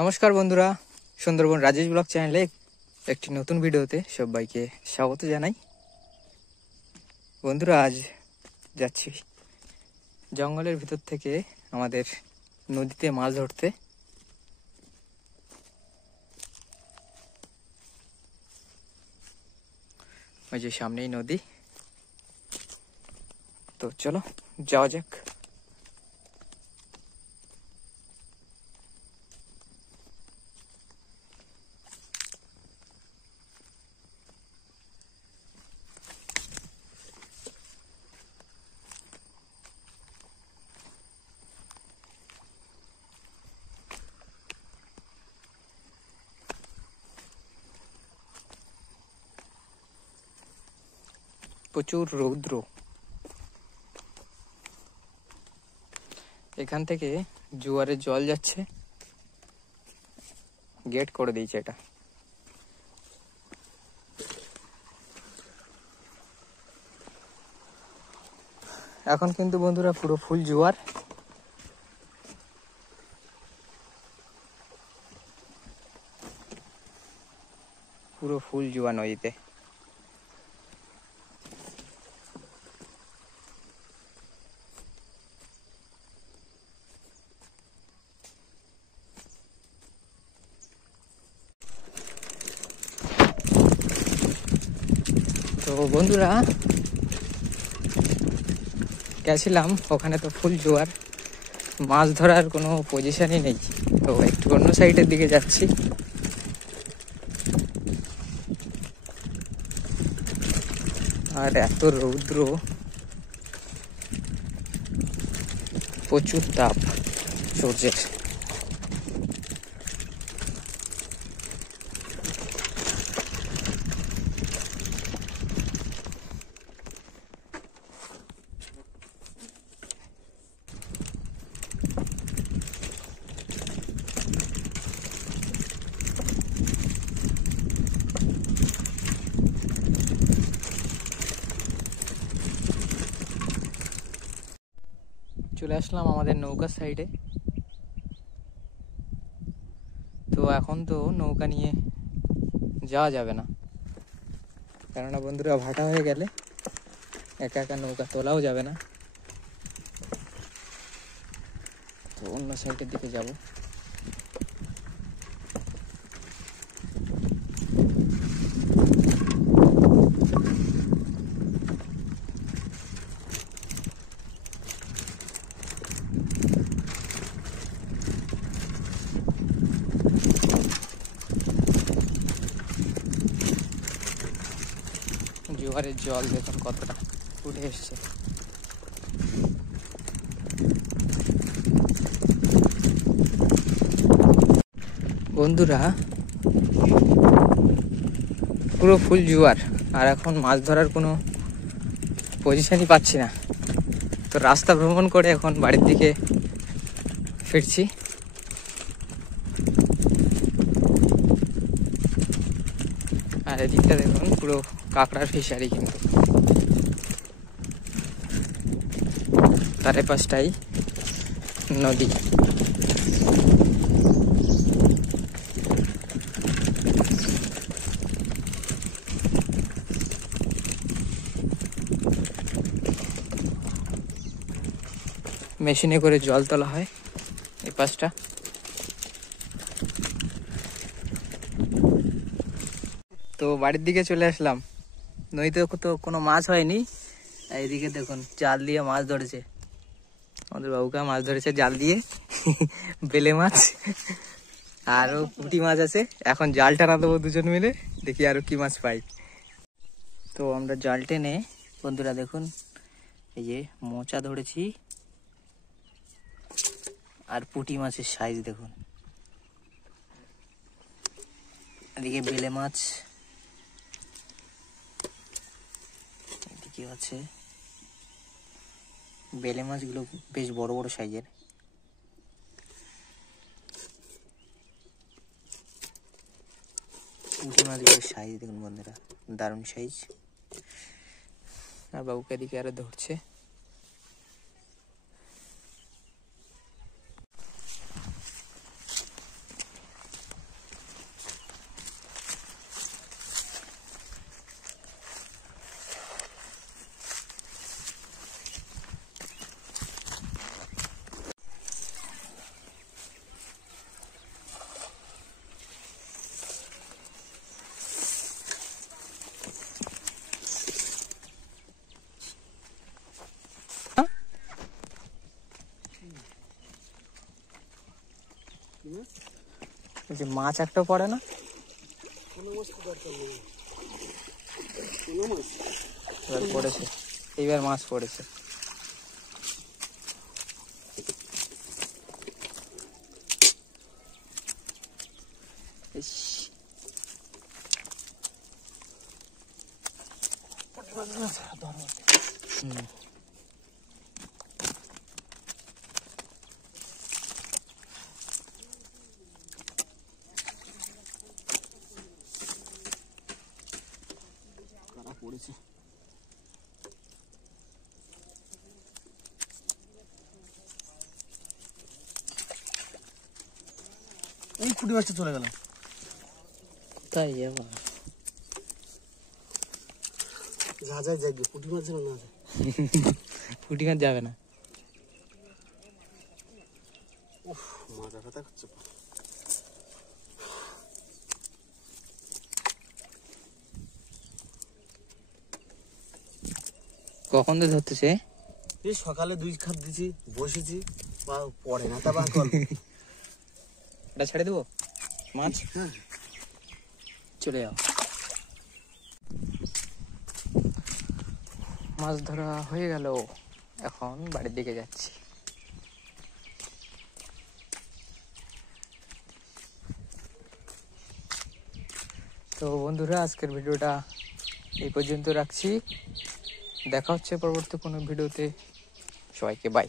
নমস্কার বন্ধুরা, সুন্দরবন রাজেশ ব্লগ চ্যানেলে একটি নতুন ভিডিওতে সবাইকে স্বাগত জানাই। বন্ধুরা, আজ যাচ্ছি জঙ্গলের ভিতর থেকে আমাদের নদীতে মাছ ধরতে। ওই যে সামনেই নদী, তো চলো যাওয়া যাক। প্রচুর রৌদ্র, এখান থেকে জোয়ারের জল যাচ্ছে, গেট করে দিয়েছে এটা। এখন কিন্তু বন্ধুরা পুরো ফুল জোয়ার। পুরো ফুল জোয়ার নদীতে। তো বন্ধুরা গেছিলাম ওখানে, তো ফুল জোয়ার, মাছ ধরার কোনো পজিশনই নেই। তো একটু অন্য সাইডের দিকে যাচ্ছি। আর এত রৌদ্র, প্রচুর তাপ সূর্যের। চলে আসলাম আমাদের নৌকার সাইডে। তো এখন তো নৌকা নিয়ে যাওয়া যাবে না, কেননা বন্ধুরা ভাটা হয়ে গেলে একা একা নৌকা তোলাও যাবে না। তো অন্য সাইডের দিকে যাব। জোয়ারের জল দেখুন কতটা উঠে এসছে। বন্ধুরা পুরো ফুল জোয়ার, আর এখন মাছ ধরার কোনো পজিশনই পাচ্ছি না। তো রাস্তা ভ্রমণ করে এখন বাড়ির দিকে ফিরছি। আর এদিকটা দেখুন পুরো কাঁকড়ার ফিশারি, কিন্তু তার পাশটাই নদী। মেশিনে করে জল তোলা হয় এই পাশটা। তো বাড়ির দিকে চলে আসলাম। নদীতে তো কোনো মাছ হয়নি। এইদিকে দেখুন জাল দিয়ে মাছ ধরেছে, আমাদের বাবুকা মাছ ধরেছে জাল দিয়ে বেলে মাছ, আরো পুঁটি মাছ আছে। এখন জাল টানা দেবো দুজন মিলে, দেখি আরো কি মাছ পাই। তো আমরা জাল টেনে বন্ধুরা দেখুন এই যে মোচা ধরেছি, আর পুঁটি মাছের সাইজ দেখুন। এদিকে বেলে মাছ, এদিকে আছে বেলে মাছগুলো বেশ বড় বড় সাইজের। পুঁটি মাছগুলোর সাইজ দেখুন বন্ধুরা, দারুণ সাইজ। আর বাবুকে এদিকে আরো ধরছে। এই যে মাছ একটা পড়ে না, এবার পড়েছে, এইবার মাছ পড়েছে। পড়েছে এই পুঁটি মাছটা চলে গেল তাই আবার যা যায় যাই পুঁটি মাছ যেন না যায়। পুঁটি মাছ যাবে না। উফ মাথা ব্যথা করছে। কখন তো ধরতেছে? এই সকালে 2 খাপ দিছি, বসেছি, পড়ে না তা বা এটা ছেড়ে দেবো মাছ। হ্যাঁ চলে যাও। মাছ ধরা হয়ে গেল, এখন বাড়ির দিকে যাচ্ছি। তো বন্ধুরা, আজকের ভিডিওটা এই পর্যন্ত রাখছি। দেখা হচ্ছে পরবর্তী কোনো ভিডিওতে। সবাইকে বাই।